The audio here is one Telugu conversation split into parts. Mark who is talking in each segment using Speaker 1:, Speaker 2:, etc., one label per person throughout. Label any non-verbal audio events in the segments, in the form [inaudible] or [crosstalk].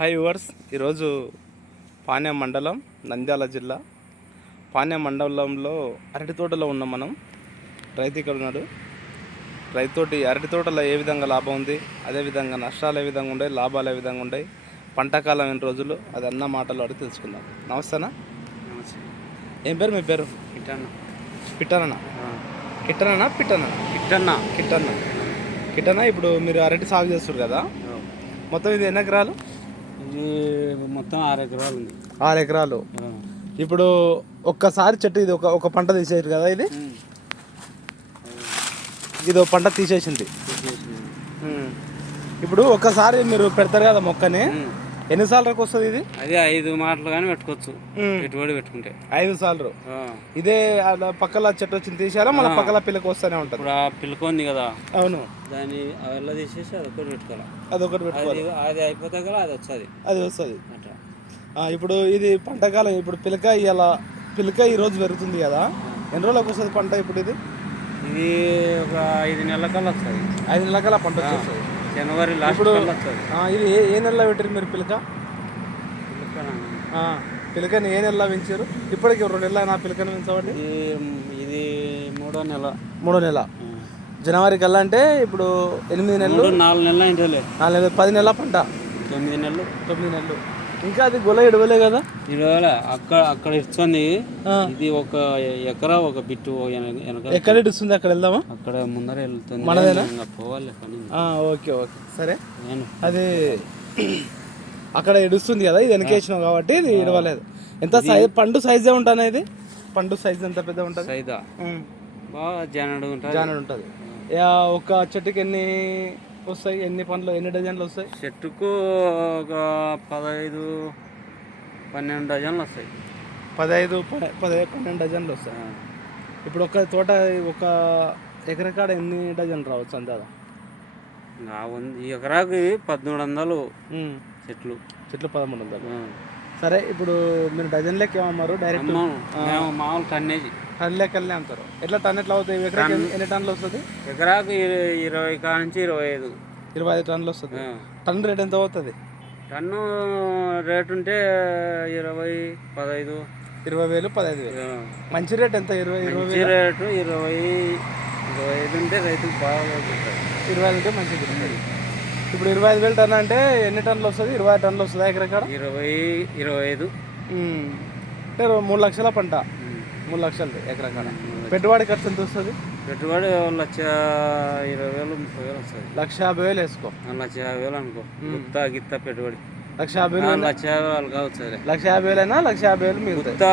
Speaker 1: హాయ్ యువర్స్ ఈరోజు పాణ్యం మండలం నంద్యాల జిల్లా. పాణ్యం మండలంలో అరటి తోటలో ఉన్నాం మనం. రైతు ఇక్కడ ఉన్నాడు. రైతుతోటి అరటి తోటలో ఏ విధంగా లాభం ఉంది? అదేవిధంగా నష్టాలు ఏ విధంగా ఉన్నాయి? లాభాలు ఏ విధంగా ఉన్నాయి? పంటకాలం ఎన్ని రోజులు? అది అన్న మాటలు అడిగి తెలుసుకుందాం. నమస్తేనా ఏం పేరు? మీ పేరు?
Speaker 2: కిట్టన్న.
Speaker 1: పిట్టనన్నా కిట్టనన్నా? పిట్టనా
Speaker 2: కిట్టన్న.
Speaker 1: కిట్టన్న. కిట్టన ఇప్పుడు మీరు అరటి సాగు చేస్తారు కదా? మొత్తం ఇది ఎన్ని ఎకరాలు?
Speaker 2: మొత్తం ఆరు ఎకరాలు ఉంది.
Speaker 1: ఆరు ఎకరాలు. ఇప్పుడు ఒక్కసారి చెట్టు ఇది ఒక ఒక పంట తీసేది కదా ఇది? ఇది ఒక పంట తీసేసింది. ఇప్పుడు ఒక్కసారి మీరు పెడతారు కదా మొక్కని? ఎన్నిసార్లకు వస్తుంది ఇది?
Speaker 2: అది ఐదు మాటలు కానీ పెట్టుకోవచ్చు. పెట్టుబడి పెట్టుకుంటే.
Speaker 1: ఐదు సార్లు
Speaker 2: ఆ.
Speaker 1: ఇదే పక్కల చెట్టు వచ్చింది తీసేయాలా మళ్ళీ పక్కల పిల్లకి వస్తూనే ఉంటుంది.
Speaker 2: ఇప్పుడు ఆ కదా.
Speaker 1: అవును.
Speaker 2: దాన్ని అలా తీసేసి అది ఒకటి పెట్టుకోవాలి.
Speaker 1: అదొకటి పెట్టుకోవాలి.
Speaker 2: అది అయిపోతే కదా అది వచ్చేది.
Speaker 1: అది వస్తుంది.
Speaker 2: అట్లా.
Speaker 1: ఇప్పుడు ఇది పంటకాలం ఇప్పుడు పిలక ఇలా పిలక ఈ రోజు పెరుగుతుంది కదా. ఎన్ని రోజులకు వస్తుంది పంట ఇప్పుడు ఇది?
Speaker 2: ఇది ఒక ఐదు నెలల కల్లా వస్తుంది.
Speaker 1: ఐదు నెలల పంట వచ్చేస్తుంది.
Speaker 2: జనవరి లాస్ట్
Speaker 1: ఆ, ఇది ఏ ఏ నెలలో పెట్టారు మీరు పిలక? పిలకని? ఏ నెలలో పెంచారు? ఇప్పటికి రెండు నెలలు నా పిలకని పెంచబట్టి
Speaker 2: ఇది ఇది మూడో నెల.
Speaker 1: మూడో నెల. జనవరి కల్లా అంటే ఇప్పుడు ఎనిమిది నెలలు?
Speaker 2: నాలుగు నెలలు
Speaker 1: నాలుగు నెలలు పది నెలల పంట?
Speaker 2: తొమ్మిది నెలలు.
Speaker 1: తొమ్మిది నెలలు. ఇంకా అది గొల ఇడవలే కదా?
Speaker 2: ఇరవై అక్కడ అక్కడ ఇస్తుంది. ఇది ఒక ఎకరా ఒక బిట్టు
Speaker 1: ఎక్కడ ఇడుస్తుంది అక్కడ వెళ్దామా?
Speaker 2: అక్కడ ముందర వెళ్తుంది.
Speaker 1: మనదేనా?
Speaker 2: పోవాలి
Speaker 1: ఓకే ఓకే. సరే.
Speaker 2: నేను.
Speaker 1: అది [clears throat] అక్కడ ఇడుస్తుంది కదా? ఇది వెనకేసినావు కాబట్టి ఇది ఇడవలేదు ఎంత సైజ్ పండు సైజే ఉంటుంది ఇది? పండు సైజ్ ఎంత పెద్ద ఉంటుంది?
Speaker 2: సైదా బాగా జానడు ఉంటుంది
Speaker 1: జానడు ఉంటుంది ఒక చెట్టుకి ఎన్ని వస్తాయి? ఎన్ని పండ్లు ఎన్ని డజన్లు వస్తాయి?
Speaker 2: చెట్టుకు ఒక పదహైదు పన్నెండు డజన్లు వస్తాయి.
Speaker 1: పదహైదు పదహైదు పన్నెండు డజన్లు వస్తాయి. ఇప్పుడు ఒక తోట ఒక ఎకరకాడ ఎన్ని డజన్లు రావచ్చు అందాదా
Speaker 2: ఉంది. ఈ ఎకరాకి పద్మూడు వందలు చెట్లు.
Speaker 1: చెట్లు పదమూడు వందలు. సరే ఇప్పుడు మీరు డజన్ లెక్క ఏమన్నారు? డైరెక్ట్
Speaker 2: మామూలు టన్నేజ్.
Speaker 1: టన్ లెక్కలనే అమ్ముతారు ఎట్లా టన్ ఎట్లా అవుతాయి? ఎకరాకి ఎన్ని- టన్నులు వస్తుంది?
Speaker 2: ఎకరాకు ఇర- ఇరవై నుంచి ఇరవై ఐదు.
Speaker 1: ఇరవై ఐదు టన్నులు వస్తుంది. టన్ రేట్ ఎంత అవుతుంది?
Speaker 2: టన్ను రేటు ఉంటే ఇరవై పదహైదు.
Speaker 1: ఇరవై వేలు పదహైదు వేలు. మంచి రేట్ ఎంత? ఇరవై ఇరవై
Speaker 2: మంచి రేటు ఇరవై ఇరవై ఐదు ఉంటే రైతుకు బాగా
Speaker 1: ఇరవై ఐదు అంటే మంచిది. ఇప్పుడు ఇరవై ఐదు వేలు టన్ అంటే ఎన్ని టన్నులు వస్తుంది? ఇరవై ఐదు టన్నులు వస్తుంది ఎకరకాడ?
Speaker 2: ఇరవై ఇరవై ఐదు.
Speaker 1: అంటే మూడు లక్షల పంట. మూడు లక్షలు ఎకరకాడ. పెట్టుబడి ఖర్చు ఎంత వస్తుంది?
Speaker 2: పెట్టుబడి లక్ష ఇరవై వేలు ముప్పై వేలు వస్తుంది.
Speaker 1: లక్ష యాభై వేలు వేసుకో.
Speaker 2: లక్ష యాభై వేలు అనుకో. గుత్త గిత్త పెట్టుబడి.
Speaker 1: లక్ష యాభై వేలు
Speaker 2: లక్ష యాభై వేలు కావచ్చు
Speaker 1: లక్ష యాభై వేలు అయినా లక్ష యాభై వేలు మిగులుతాయి.
Speaker 2: గుత్త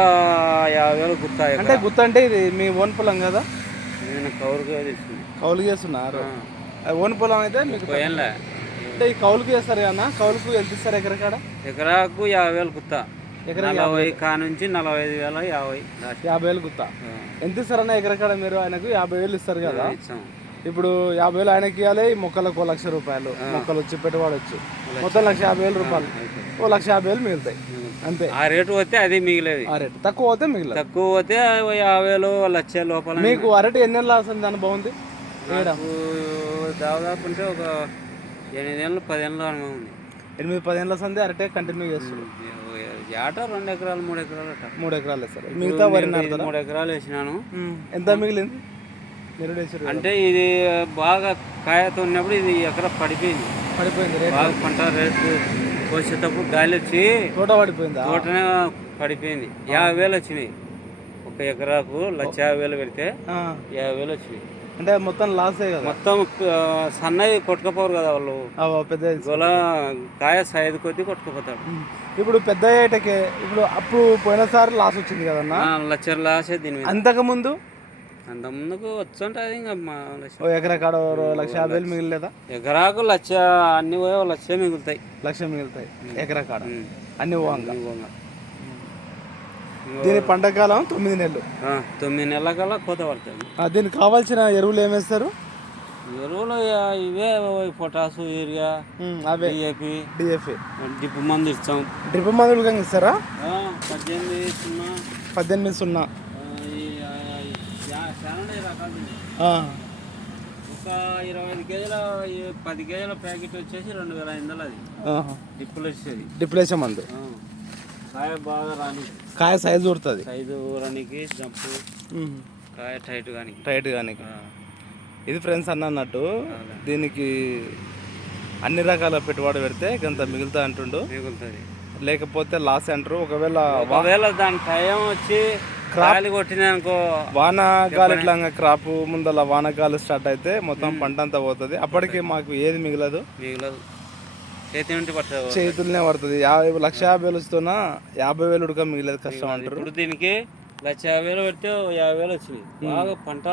Speaker 2: యాభై వేలు గుత్త.
Speaker 1: అంటే గుత్త అంటే ఇది మీ ఓన్ పొలం కదా?
Speaker 2: నేను తీసుకుంది
Speaker 1: కౌలు చేస్తున్నారు ఓన్ పొలం అయితే మీకు అంటే ఈ కౌలుకు చేస్తారు కదా కౌలుకు ఎంత ఇస్తారు ఎకరకాడ?
Speaker 2: ఎకరాకు యాభై వేలు
Speaker 1: ఎకరా
Speaker 2: నలభై కా నుంచి నలభై ఐదు వేల యాభై.
Speaker 1: యాభై వేలు గుత్త.
Speaker 2: ఆ,
Speaker 1: ఎంత ఇస్తారన్న ఎకరకాడ మీరు? ఆయనకు యాభై వేలు ఇస్తారు కదా? ఇప్పుడు యాభై వేలు ఆయనకి ఇవ్వాలి ఈ మొక్కలకు లక్ష రూపాయలు. మొక్కలు వచ్చి పెట్టుబడి వచ్చి. మొత్తం లక్ష యాభై వేలు రూపాయలు ఓ లక్ష యాభై వేలు మిగులుతాయి. అంతే.
Speaker 2: ఆ రేటు పోతే అది మిగిలేదు.
Speaker 1: ఆ రేటు. తక్కువ పోతే మిగిలిన
Speaker 2: తక్కువ పోతే యాభై వేలు లక్ష లోపల
Speaker 1: మీకు అరటి ఎన్ని నెలలు వస్తుంది అనుభవం ఉంది
Speaker 2: దాదాపు ఉంటే ఒక ఎనిమిది ఏళ్ళు పది ఏళ్ళు అనుభవం ఉంది.
Speaker 1: ఎనిమిది పదిహేనుల సంది అరటే కంటిన్యూ చేస్తారు
Speaker 2: ఏట రెండు ఎకరాలు మూడు ఎకరాలు అట్ట
Speaker 1: మూడు ఎకరాలు వేస్తారు మిగతా వరి
Speaker 2: మూడు ఎకరాలు వేసినాను.
Speaker 1: ఎంత మిగిలింది.
Speaker 2: అంటే ఇది బాగా కాయతో ఉన్నప్పుడు ఇది ఎకరా పడిపోయింది.
Speaker 1: పడిపోయింది
Speaker 2: బాగా పంట రేటు కోసేటప్పుడు గాలి వచ్చి
Speaker 1: తోట పడిపోయిందా?
Speaker 2: తోటనే పడిపోయింది. యాభై వేలు వచ్చినాయి. ఒక ఎకరాకు లక్ష యాభై వేలు పెడితే. యాభై వేలు వచ్చినాయి.
Speaker 1: అంటే మొత్తం లాసే కదా?
Speaker 2: మొత్తం సన్నవి కొట్టుకపోరు కదా వాళ్ళు.
Speaker 1: పెద్ద
Speaker 2: గొల కాయ సైజు కొద్దీ కొట్టుకుపోతాడు.
Speaker 1: ఇప్పుడు పెద్ద అయ్యేటకే ఇప్పుడు అప్పుడు పోయినసారి లాస్ వచ్చింది కదన్నా?
Speaker 2: లక్ష లాసే దీని
Speaker 1: అంతకు ముందు.
Speaker 2: అంత ముందుకు వచ్చుంటుంది ఇంకా మా
Speaker 1: ఓ ఎకరా కాడ లక్ష యాభై వేలు మిగిలేదా
Speaker 2: ఎకరాకు లక్ష అన్ని పోయి లక్ష మిగులుతాయి.
Speaker 1: లక్ష మిగులుతాయి. ఎకరా కాడ. అన్ని
Speaker 2: పోగా.
Speaker 1: దీని పంటకాలం తొమ్మిది నెలలు.
Speaker 2: తొమ్మిది నెలల కల్లా కోత పడుతుంది
Speaker 1: దీనికి కావాల్సిన ఎరువులు ఏమేస్తారు
Speaker 2: ఎరువులు ఇవే పొటాసు యూరియా
Speaker 1: అవే.
Speaker 2: డిఏపి
Speaker 1: డిఎఫ్ఏ
Speaker 2: డిప్పు మందు ఇస్తాం
Speaker 1: డ్రిప్ మందులు కానీ ఇస్తారా?
Speaker 2: పద్దెనిమిది సున్నా.
Speaker 1: పద్దెనిమిది సున్నా.
Speaker 2: ఒక ఇరవై ఐదు కేజీల పది కేజీల ప్యాకెట్ వచ్చేసి రెండు వేల ఐదు వందలు అది. వచ్చేది
Speaker 1: డిప్లేషన్ మందు.
Speaker 2: కాయ బాగా రాని
Speaker 1: కాయ సైజు ఉడుతుంది.
Speaker 2: సైజు రానికి జంపు. కాయ టైట్ కానీ
Speaker 1: టైట్ కానీ ఇది ఫ్రెండ్స్ అన్న అన్నట్టు. దీనికి అన్ని రకాల పెట్టుబడి పెడితే కొంత మిగులుతా అంటుండు.
Speaker 2: మిగులుతుంది.
Speaker 1: లేకపోతే లాస్ అంటారు. ఒకవేళ
Speaker 2: ఒకవేళ దాని టైం వచ్చి కాలి కొట్టినానుకో
Speaker 1: వాన గాలి ఇట్లా క్రాప్ ముందల వాన గాలి స్టార్ట్ అయితే మొత్తం పంట అంతా పోతుంది. అప్పటికి మాకు ఏది మిగలదు.
Speaker 2: మిగలదు.
Speaker 1: చేతులనే పడుతుంది. యాభై లక్ష యాభై వేలు వస్తున్నా యాభై వేలు ఉడక మిగిలేదు కష్టం అంటారు.
Speaker 2: ఇప్పుడు దీనికి లక్ష యాభై వేలు పెడితే యాభై వేలు వచ్చినాయి బాగా పంట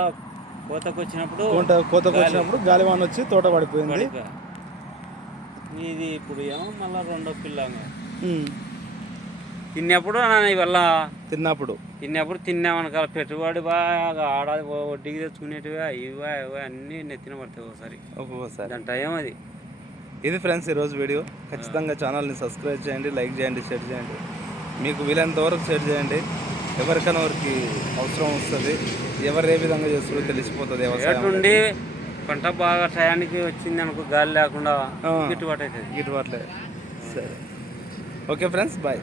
Speaker 2: కోతకు వచ్చినప్పుడు
Speaker 1: కోత కోతకు వచ్చినప్పుడు గాలి వాన వచ్చి తోట పడిపోయింది.
Speaker 2: పడిపోయా. ఇది ఇప్పుడు ఏమో మళ్ళీ రెండో పిల్లంగా
Speaker 1: ఉమ్.
Speaker 2: తిన్నప్పుడు ఇవల్ల
Speaker 1: తిన్నప్పుడు.
Speaker 2: తిన్నప్పుడు తిన్నామనకాల పెట్టుబడి బాగా ఆడ వడ్డీకి తెచ్చుకునేటివి ఇవా ఇవా అన్నీ నెత్తిన పడతాయి ఒకసారి
Speaker 1: ఒక్కొక్కసారి.
Speaker 2: దాని టైం అది.
Speaker 1: ఇది ఫ్రెండ్స్ ఈరోజు వీడియో. ఖచ్చితంగా ఛానల్ని సబ్స్క్రైబ్ చేయండి లైక్ చేయండి షేర్ చేయండి. మీకు వీలైనంత వరకు షేర్ చేయండి. ఎవరికైనా వారికి అవసరం వస్తుంది. ఎవరు ఏ విధంగా చేస్తారో తెలిసిపోతుంది
Speaker 2: నుండి పంట బాగా టయానికి వచ్చింది అనుకో గాలి లేకుండా. గిట్టుబాటు అవుతుంది.
Speaker 1: గిట్టుబాట్లే. సరే. Okay friends bye.